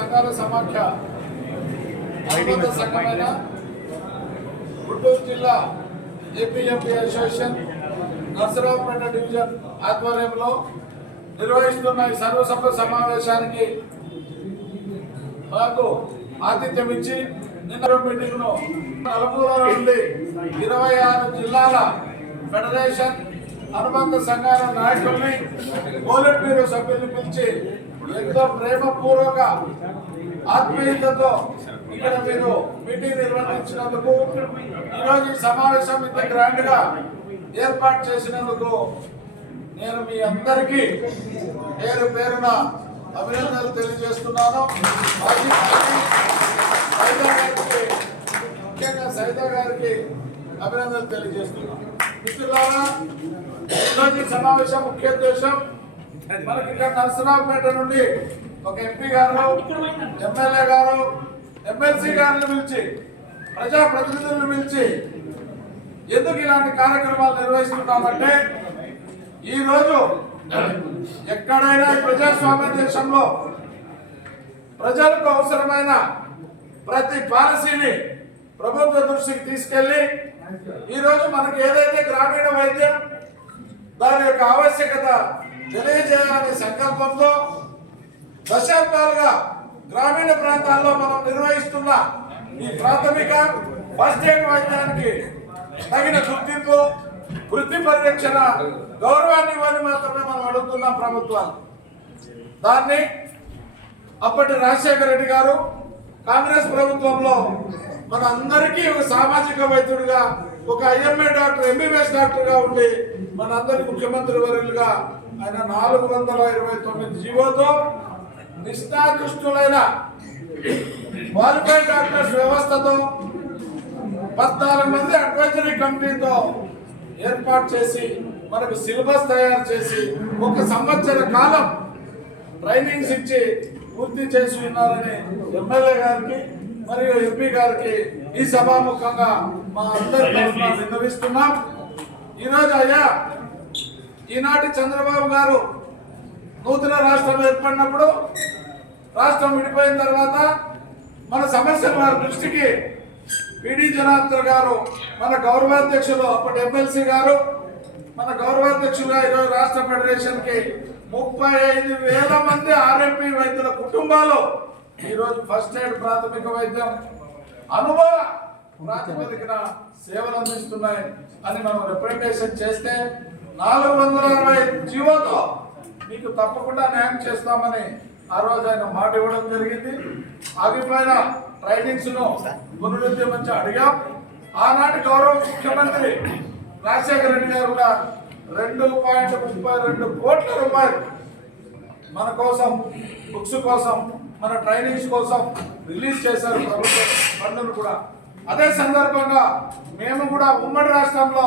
సంఘాల సమాఖ్య అనుబంధ సంఘమైన గుంటూరు జిల్లా ఏపీఎంపీ అసోసియేషన్ నర్సరావుపేట డివిజన్ ఆధ్వర్యంలో నిర్వహిస్తున్న ఈ సర్వసభ్య సమావేశానికి మాకు ఆతిథ్యం ఇచ్చి నిన్న మీటింగ్ను నలుమూల నుండి ఇరవై ఆరు జిల్లాల ఫెడరేషన్ అనుబంధ సంఘాల నాయకుల్ని పోలిట్ బ్యూరో సభ్యులు పిలిచి ఎంతో ప్రేమపూర్వక ఆత్మీయతతో ఇక్కడ మీరు మీటింగ్ నిర్వహించినందుకు ఈరోజు ఈ సమావేశం ఇంత గ్రాండ్గా ఏర్పాటు చేసినందుకు నేను మీ అందరికీ పేరు పేరున అభినందనలు తెలియజేస్తున్నాను. గారికి ముఖ్యంగా సైదా గారికి అభినందనలు తెలియజేస్తున్నాను. మిత్రులారా ఈరోజు సమావేశం ముఖ్య ఉద్దేశం మనకి ఇక్కడ నరసరావుపేట నుండి ఒక ఎంపీ గారు ఎమ్మెల్యే గారు ఎమ్మెల్సీ గారిని పిలిచి ప్రజా ప్రతినిధులను పిలిచి ఎందుకు ఇలాంటి కార్యక్రమాలు నిర్వహిస్తున్నామంటే ఈరోజు ఎక్కడైనా ఈ ప్రజాస్వామ్య దేశంలో ప్రజలకు అవసరమైన ప్రతి పాలసీని ప్రభుత్వ దృష్టికి తీసుకెళ్ళి ఈరోజు మనకి ఏదైతే గ్రామీణ వైద్యం దాని యొక్క ఆవశ్యకత తెలియజేయాలనే సంకల్పంతో దశాబ్దాలుగా గ్రామీణ ప్రాంతాల్లో మనం నిర్వహిస్తున్న ఈ ప్రాథమిక ఫస్ట్ ఎయిడ్ వైద్యానికి తగిన గుర్తింపు వృత్తి పరిరక్షణ గౌరవాన్ని ఇవ్వని మాత్రమే మనం అడుగుతున్నాం ప్రభుత్వాలు. దాన్ని అప్పటి రాజశేఖర రెడ్డి గారు కాంగ్రెస్ ప్రభుత్వంలో మన అందరికీ ఒక సామాజిక వైద్యుడిగా ఒక ఐఎంఏ డాక్టర్ ఎంబీబీఎస్ డాక్టర్గా ఉండి మన అందరి ముఖ్యమంత్రి వర్యులుగా ఆయన నాలుగు వందల ఇరవై తొమ్మిది జీవోతో నిష్ఠాదుష్టులైన క్వాలిఫైడ్ డాక్టర్స్ వ్యవస్థతో పద్నాలుగు మంది అడ్వైజరీ కమిటీతో ఏర్పాటు చేసి మనకు సిలబస్ తయారు చేసి ఒక సంవత్సర కాలం ట్రైనింగ్స్ ఇచ్చి పూర్తి చేసి ఉన్నారని ఎమ్మెల్యే గారికి మరియు ఎంపీ గారికి ఈ సభాముఖంగా మా అందరి విన్నవిస్తున్నాం. ఈరోజు అయ్యా ఈనాటి చంద్రబాబు గారు నూతన రాష్ట్రం ఏర్పడినప్పుడు రాష్ట్రం విడిపోయిన తర్వాత మన సమస్యలు వారి దృష్టికి పిడి జనార్దన్ గారు మన గౌరవాధ్యక్షులు అప్పటి ఎమ్మెల్సీ గారు మన గౌరవాధ్యక్షులుగా ఈరోజు రాష్ట్ర ఫెడరేషన్కి ముప్పై ఐదు వేల మంది ఆర్ఎంపీ వైద్యుల కుటుంబాలు ఈరోజు ఫస్ట్ ఎయిడ్ ప్రాథమిక వైద్యం అనుభవ ప్రాతిపదికన సేవలు అందిస్తున్నాయి అని మనం రిప్రజెంటేషన్ చేస్తే నాలుగు వందల అరవై జీవోతో మీకు తప్పకుండా న్యాయం చేస్తామని ఆ రోజు ఆయన మాట ఇవ్వడం జరిగింది. ఆగిపోయిన ట్రైనింగ్స్ను పునరుద్ధరించ అడిగాం. ఆనాటి గౌరవ ముఖ్యమంత్రి రాజశేఖర రెడ్డి గారు కూడా రెండు పాయింట్ ముప్పై రెండు కోట్ల రూపాయలు మన కోసం బుక్స్ కోసం మన ట్రైనింగ్స్ కోసం రిలీజ్ చేశారు. ప్రభుత్వ ఫండ్ను కూడా. అదే సందర్భంగా మేము కూడా ఉమ్మడి రాష్ట్రంలో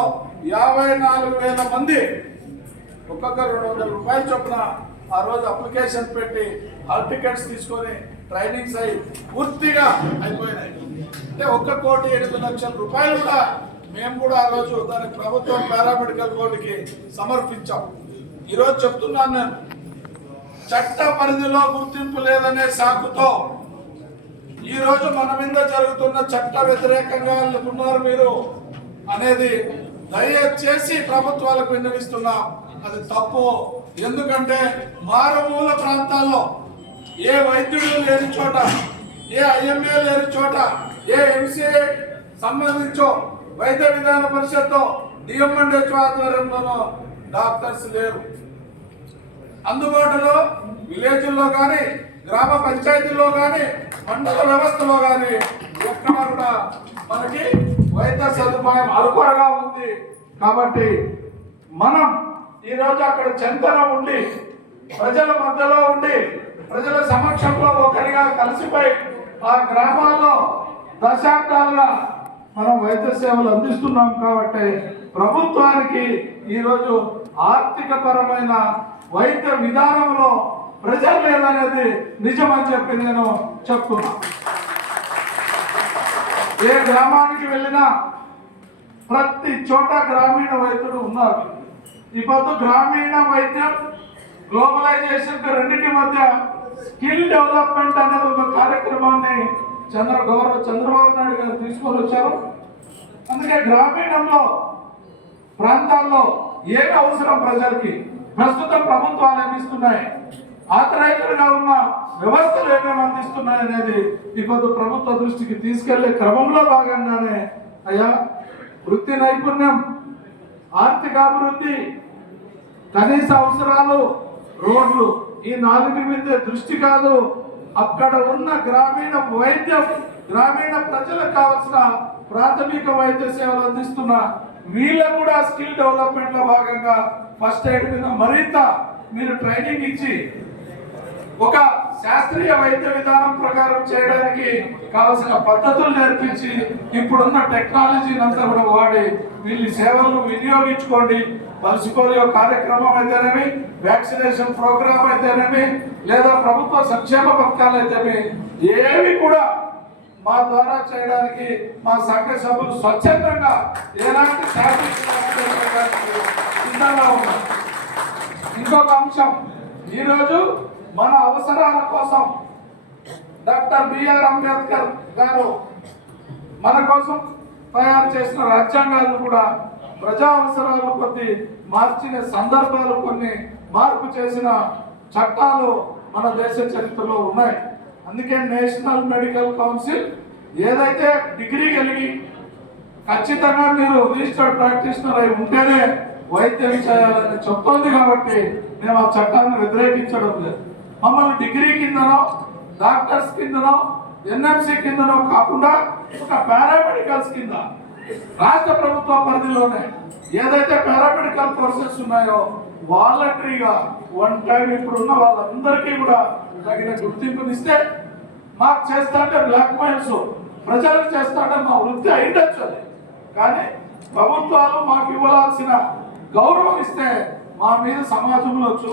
యాభై నాలుగు వేల మంది ఒక్కొక్క రెండు వందల రూపాయల చొప్పున ఆ రోజు అప్లికేషన్ పెట్టి హాల్ టికెట్స్ తీసుకొని ట్రైనింగ్స్ అయి పూర్తిగా అయిపోయినాయి. అంటే ఒక్క కోటి ఎనిమిది లక్షల రూపాయలు కూడా మేము కూడా ఆ రోజు దానికి ప్రభుత్వం పారామెడికల్ బోర్డుకి సమర్పించాం. ఈరోజు చెప్తున్నాను నేను చట్ట పరిధిలో గుర్తింపు లేదనే సాకుతో ఈరోజు మన మీద జరుగుతున్న చట్ట వ్యతిరేకంగా ఉన్నారు మీరు అనేది దయచేసి ప్రభుత్వాలకు విన్నవిస్తున్నా అది తప్పు. ఎందుకంటే మారుమూల ప్రాంతాల్లో ఏ వైద్యుడు లేని చోట ఏ ఐఎంఏ లేని చోట ఏ ఎంసీఏ సంబంధించో వైద్య విధాన పరిషత్తు డిఎంఎండ్హెచ్ ఆధ్వర్యంలోనో డాక్టర్స్ లేరు. అందుబాటులో విలేజ్ల్లో కానీ గ్రామ పంచాయతీల్లో కానీ మండల వ్యవస్థలో కానీ ఎక్కడ కూడా మనకి వైద్య సదుపాయం అరుకొరగా ఉంది. కాబట్టి మనం ఈరోజు అక్కడ చెంతన ఉండి ప్రజల మధ్యలో ఉండి ప్రజల సమక్షంలో ఒకరిగా కలిసిపోయి ఆ గ్రామాల్లో దశాబ్దాలుగా మనం వైద్య సేవలు అందిస్తున్నాం కాబట్టి ప్రభుత్వానికి ఈరోజు ఆర్థిక పరమైన వైద్య విధానంలో ప్రజలు లేదనేది నిజమని చెప్పి నేను చెప్తున్నా. ఏ గ్రామానికి వెళ్ళినా ప్రతి చోట గ్రామీణ వైద్యుడు ఉన్నారు. ఈ పొద్దు గ్రామీణ వైద్యం గ్లోబలైజేషన్ రెండింటి మధ్య స్కిల్ డెవలప్మెంట్ అనేది ఒక కార్యక్రమాన్ని చంద్ర గౌరవ చంద్రబాబు నాయుడు గారు తీసుకొని వచ్చారు. అందుకే గ్రామీణంలో ప్రాంతాల్లో ఏమి అవసరం ప్రజలకి? ప్రస్తుతం ప్రభుత్వాలు ఏమిస్తున్నాయి ఆథరైజ్డ్గా ఉన్న వ్యవస్థలు ఏమేమి అందిస్తున్నాయి అనేది ఈ కొద్ది ప్రభుత్వ దృష్టికి తీసుకెళ్ళే క్రమంలో భాగంగానే అయ్యా వృత్తి నైపుణ్యం ఆర్థికాభివృద్ధి కనీస అవసరాలు రోడ్లు ఈ నాలుగు మీద దృష్టి కాదు. అక్కడ ఉన్న గ్రామీణ వైద్యం గ్రామీణ ప్రజలకు కావాల్సిన ప్రాథమిక వైద్య సేవలు అందిస్తున్న వీళ్ళకు కూడా స్కిల్ డెవలప్మెంట్లో భాగంగా ఫస్ట్ ఎయిడ్ మీద మరింత మీరు ట్రైనింగ్ ఇచ్చి ఒక శాస్త్రీయ వైద్య విధానం ప్రకారం చేయడానికి కావలసిన పద్ధతులు నేర్పించి ఇప్పుడున్న టెక్నాలజీని అంతా కూడా వాడి వీళ్ళ సేవలను వినియోగించుకోండి. పల్స్ పోలియో కార్యక్రమం అయితేనేమి వ్యాక్సినేషన్ ప్రోగ్రామ్ అయితేనేమి లేదా ప్రభుత్వ సంక్షేమ పథకాలు అయితేనేమి ఏవి కూడా మా ద్వారా చేయడానికి మా సంఘ సభ్యులు స్వచ్ఛందంగా ఎలాంటి ఛార్జెస్ సిద్ధంగా ఇంకొక అంశం. ఈరోజు మన అవసరాల కోసం డాక్టర్ బిఆర్ అంబేద్కర్ గారు మన కోసం తయారు చేసిన రాజ్యాంగాలను కూడా ప్రజా అవసరాలు కొద్ది మార్చిన సందర్భాలు కొన్ని మార్పు చేసిన చట్టాలు మన దేశ చరిత్రలో ఉన్నాయి. అందుకే నేషనల్ మెడికల్ కౌన్సిల్ ఏదైతే డిగ్రీ కలిగి ఖచ్చితంగా మీరు రిజిస్టర్డ్ ప్రాక్టీషనర్ అయి ఉంటేనే వైద్యం చేయాలని చెప్తోంది కాబట్టి మేము ఆ చట్టాన్ని వ్యతిరేకించడం లేదు. మమ్మల్ని డిగ్రీ కిందనో డాక్టర్స్ కిందనో ఎన్ఎంసీ కిందనో కాకుండా ఒక పారామెడికల్స్ కింద రాష్ట్ర ప్రభుత్వ పరిధిలోనే ఏదైతే పారామెడికల్ కోర్సెస్ ఉన్నాయో వాలంటరీగా వన్ టైం ఇప్పుడున్న వాళ్ళందరికీ కూడా తగిన గుర్తింపునిస్తే మాకు చేస్తాంటే బ్లాక్ మెయిల్స్ ప్రజలకు చేస్తాంటే మా వృత్తి అయిండొచ్చు అది. కానీ ప్రభుత్వాలు మాకు ఇవ్వాల్సిన గౌరవం ఇస్తే మా మీద సమాజంలో చూ